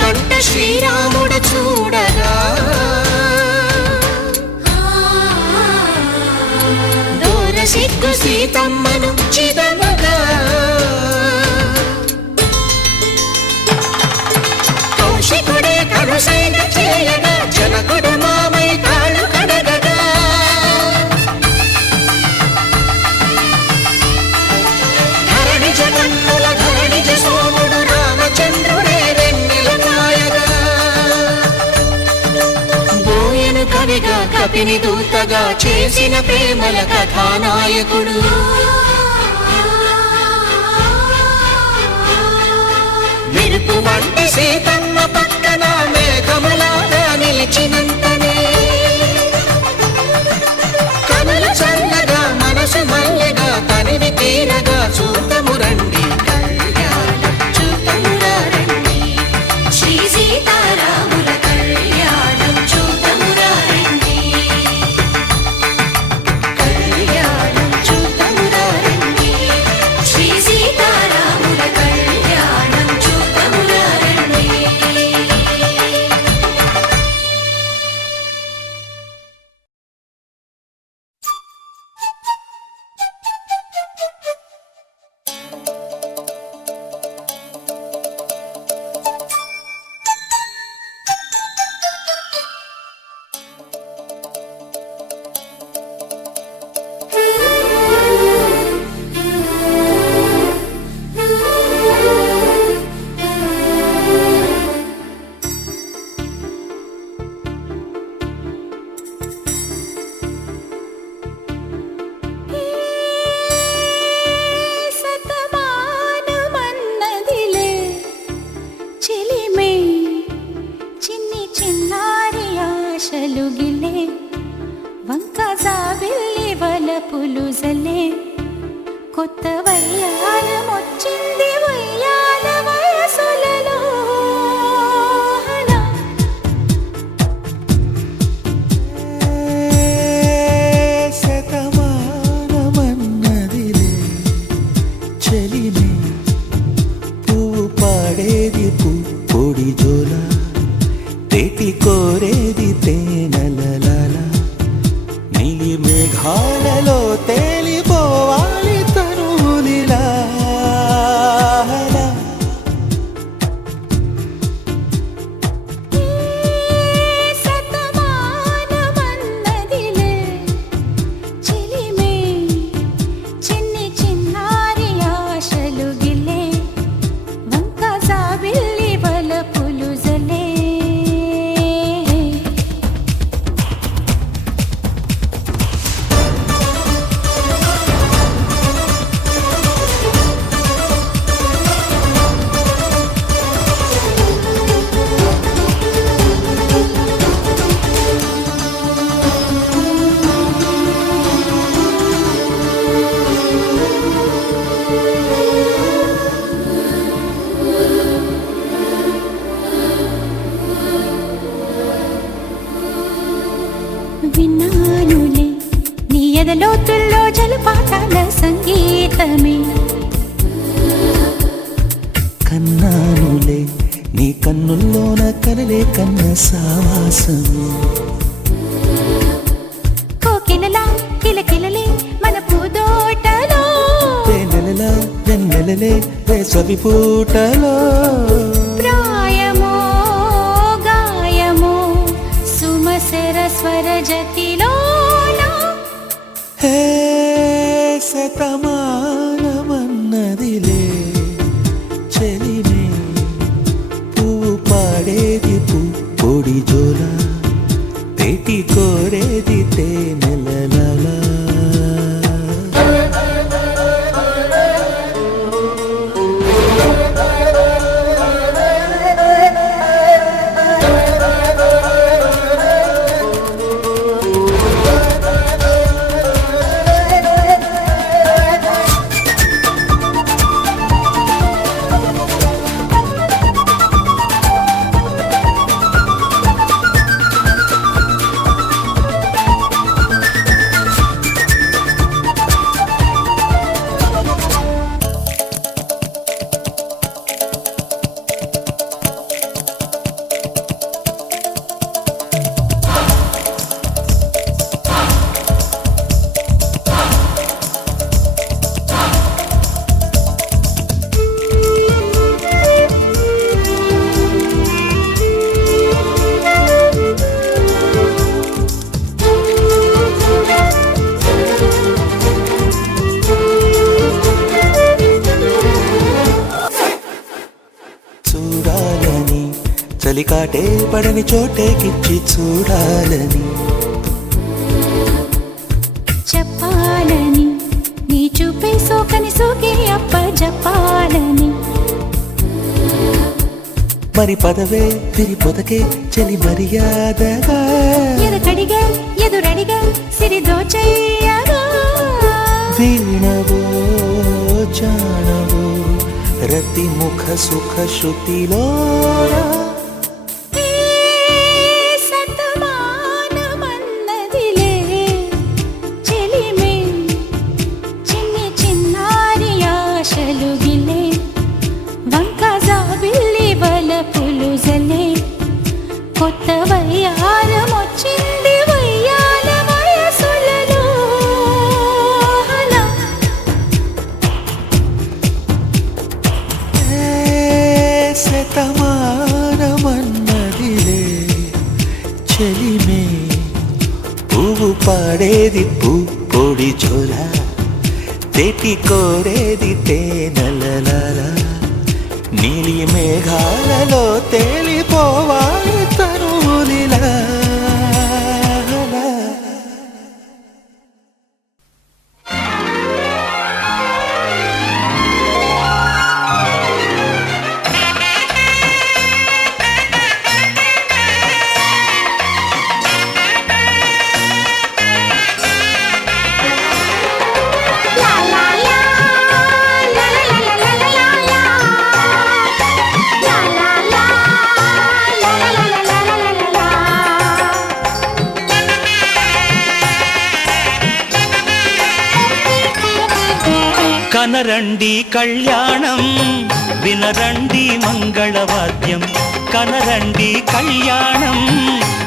కంట శ్రీరాముడు చూడగా దూర సిగ్గు సీతమ్మను చిదమగా కౌశికుడే కరుసైన చేయగా జనకుడు మామై కాళ్ళు కడగగా ధరణి జగన్నుల ధరణిజ సోముడు రామచంద్రుడే వెన్నెల కాయగా బోయను కవిగా కపిని దూతగా చేసిన ప్రేమల కథానాయకుడు మెరుపు వంటి సీతమ్మ పక్కన మేఘములాగా నిలిచినంతనే కనులు చల్లగా మనసు మల్లెగా తనివి తీరగా చూతము రండి కళ్యాణం చూతమురా రండి శ్రీ సీతారాముల కళ్యాణం చూతమురా రండి కళ్యాణం చూతమురా రండి శ్రీ సీతారాముల కళ్యాణం చూతమురా రండి. సతమానమన్నదిలే చిలిమే చిన్ని చిన్నారి ఆశలు గిలే వంక జాబిల్లి వలపులు జలే కొత్త వయ్యారమొచ్చింది వయ్యాల వయసులలో శతమానమన్నదిలే చెలిమే పువ్వు పాడేది పొడి జోల తేటి కోరేది తేనెలలాల నీలి మేఘాలలో తేలిపోవాలి తనులిలా సతమానమన్నదిలే చిలిమే చిన్ని చిన్నారి ఆశలు గిలే వంక జాబిల్లి వలపులు జలే విన్నానులే నీ ఎదలోతుల్లో జలపాతాల సంగీతమే కన్నానులే నీ కన్నుల్లోన కలలే కన్న సావాసము కోకిలలా కిలకిలలే మన పూదోటలో తేనెలలా వెన్నెలలే వేసవి పూటలో ప్రాయమో గాయమో సుమసర స్వర జతిలోనా హే శతమానమన్నదిలే చెలిమే పువ్వు పాడేది పొడి జోల తేటి కోరేది తేనెలలాల చలికాటే పడని చోటేకిచ్చి చూడాలని చెప్పాలని నీ చూపే సోకని సోకే అప్ప చెప్పాలని మరి పదవే తిరి పొదకే చలి మర్యాదగా ఎదుకడిగా ఎదురడిగా సిరి దోచయ్యగా వీణవో జానవో రతి ముఖ సుఖ శృతిలో సతమానమన్నదిలే చెలిమే చిన్ని చిన్నారి ఆశలు గిలే వంక జాబిల్లి వలపులు జలే కొత్త వయ్యారమొచ్చింది వయ్యాల వయసులలో శతమానమన్నదిలే చెలిమే పువ్వు పాడేది పొడి జోల తెటి కోరేది తేనెలలాల నీలి మేఘాలలో తేలిపోవాలి తనువులిలా కనరండి కళ్యాణం వినరండి మంగళవాద్యం కనరండి కళ్యాణం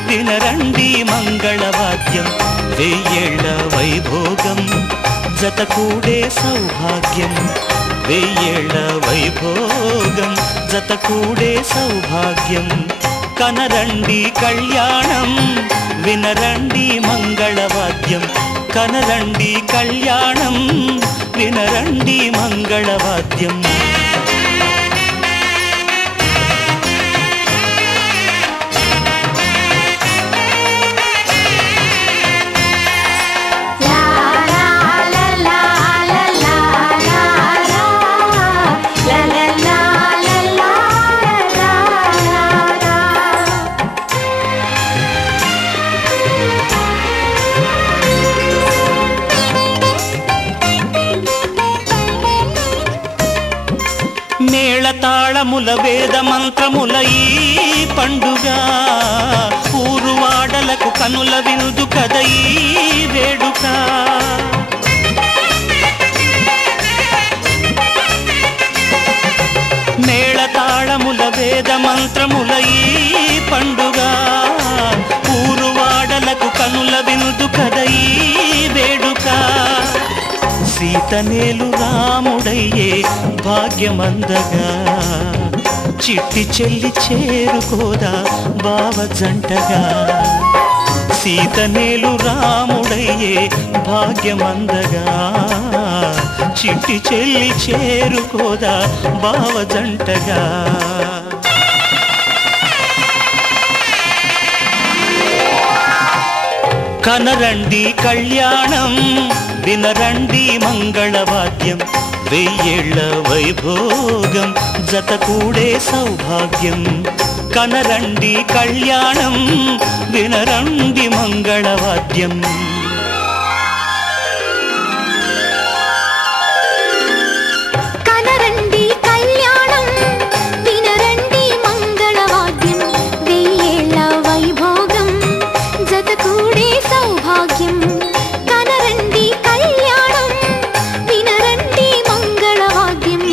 వినరండి మంగళవాద్యం వెయ్యేళ్ల వైభోగం జతకూడే సౌభాగ్యం వెయ్యేళ్ల వైభోగం జతకూడే సౌభాగ్యం కనరండి కళ్యాణం వినరండి మంగళవాద్యం కనరండి కళ్యాణం వినరండి మంగళవాద్యం మేళతాళముల వేద మంత్రముల ఈ పండుగ ఊరువాడలకు కనుల వినుదు కద ఈ వేడుక మేళతాళముల వేద మంత్రముల ఈ పండుగ ఊరువాడలకు కనుల వినుదు కద ఈ వేడుక సీతనేలు రాముడయ్యే భాగ్యమందగా చిట్టి చెల్లి చేరుకోదా బావ జంటగా సీతనేలు రాముడయ్యే భాగ్యమందగా చిట్టి చెల్లి చేరుకోదా బావ జంటగా కనరండి కళ్యాణం వినరండి మంగళవాద్యం వెయ్యేళ్ల వైభోగం జతకూడే సౌభాగ్యం కనరండి కళ్యాణం వినరండి మంగళవాద్యం కనరండి కళ్యాణం వినరండి మంగళవాద్యం వెయ్యేళ్ల వైభోగం జతకూడే సౌభాగ్యం కనరండి కళ్యాణం వినరండి మంగళవాద్యం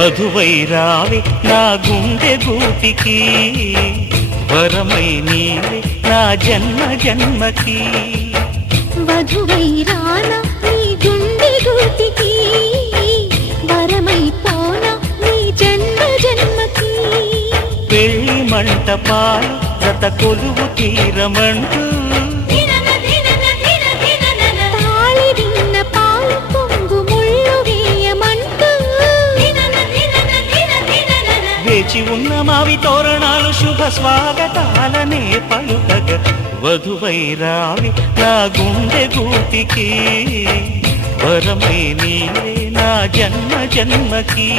వధువై రావే నా గుండె గూటికి వరమై నీవే నా జన్మ జన్మకి వధువై రానా నీ గుండె గూటికి వరమై పోనా నీ జన్మ జన్మకి పెళ్లి మంటపాలు జత కొలువు తీరమంటూ తాళి విన్న పాలు పొంగు ముళ్ళు వేయమంటూ వేచి ఉన్న మావి తోరణాలు శుభ స్వాగతాలనే పలుకగ వధువై రావి నా గుండె గూటికి వరమై నీవే నా జన్మ జన్మకి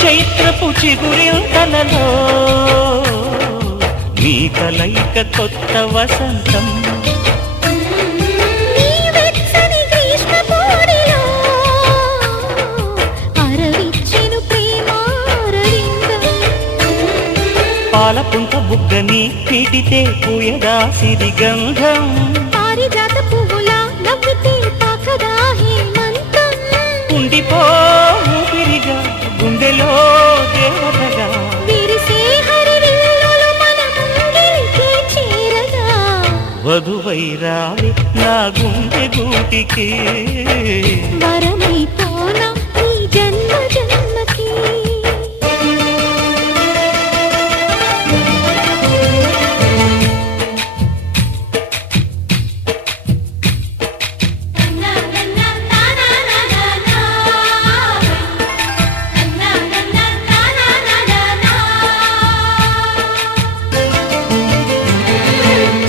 చైత్రపు చిగురింతలలో నీ కలయిక కొత్త వసంతం నీ వెచ్చని గ్రీష్మ పూడిలో అరవిచ్చెను ప్రేమారవిందం పాలపుంత బుగ్గని పీటితే పూయగా సిరిగంధం పారిజాత పువ్వులా నవ్వితే తాకదా హేమంతం ఉండిపో ఊపిరిగా గుండెలో దేవతగా విరిసే హరివిల్లులు మన ముంగిలికి చేరగా వధువై రావి నా గుండె గూటికి వరమై పోనా ఈ జన్మ జన్మకి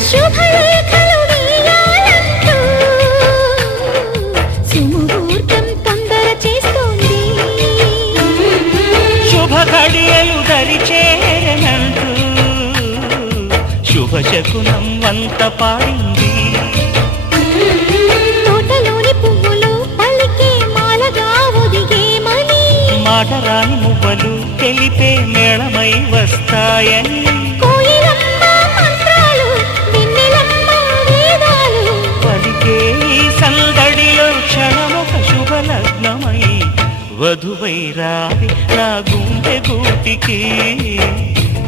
శుభలేఖలు వేయాలంటూ సుముహూర్తం తొందర చేస్తోంది శుభ ఘడియలు దరి చేరనంటూ శుభ శకునం వంత పాడింది తోటలోని పువ్వులు పలికే మాలగా ఒదిగేమని మాటరాని మువ్వలు తెలిపే మేళమై వస్తాయని కోయిలమ్మ మంత్రాలు వెన్నెలమ్మ వేదాలు పలికే ఈ సందడిలో క్షణమొక శుభలగ్నమై వధువై రావి నా గుండె గూటికి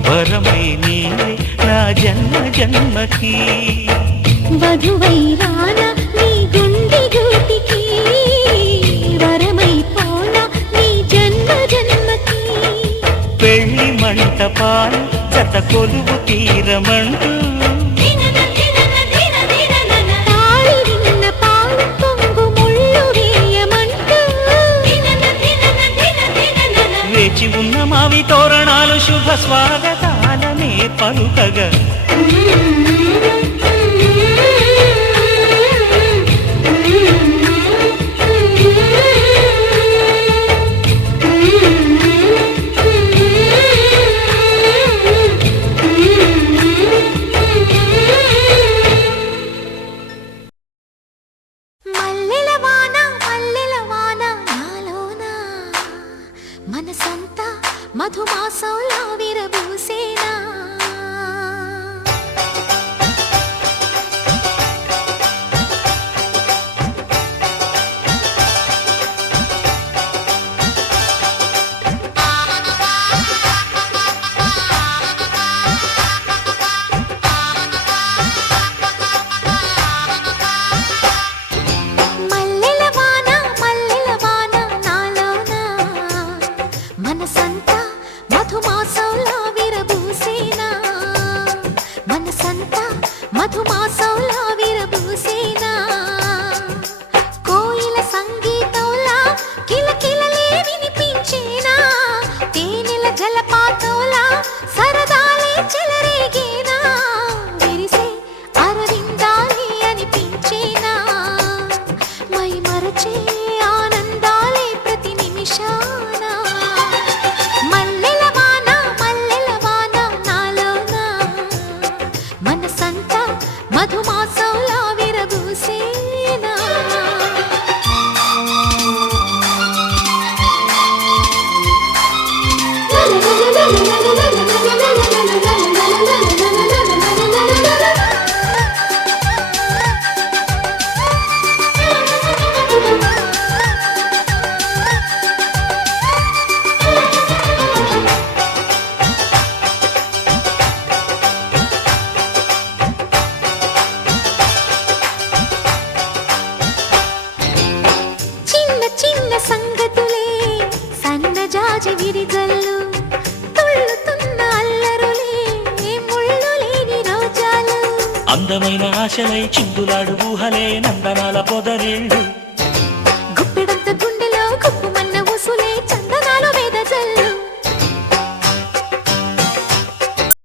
వరమై నీవే నా జన్మ జన్మకి వధువై రానా నీ గుండె గూటికి వరమై పోనా నీ జన్మ జన్మకి పెళ్లి మంటపాలు జత కొలువు తీరమంటూ తాళి విన్న పాలు పొంగు ముళ్ళు వేయమంటూ వేచి ఉన్న మావి తోరణాలు శుభ స్వాగతాలనే పలుకగా మల్లెల వాన నాలోనా మనసంతా మధుమాసంలా విరబూసేనా మల్లెల వాన నాలోనా మనసంతా మధుమాసంలా విరబూసేనా మనసంతా మధుమాసంలా విరబూసేనా కోయిల సంగీతంలా కిలకిలలే వినిపించేనా తేనెల జలపాతంలా సరదాలే చెలరేగేనా విరిసే అరవిందాలే అనిపించేనా మై మరచే ఆనందాలే ప్రతి నిమిషాన మల్లెల వాన అందమైన ఆశలై చిందులాడు ఊహలే నందనాల పొదరిళ్ళు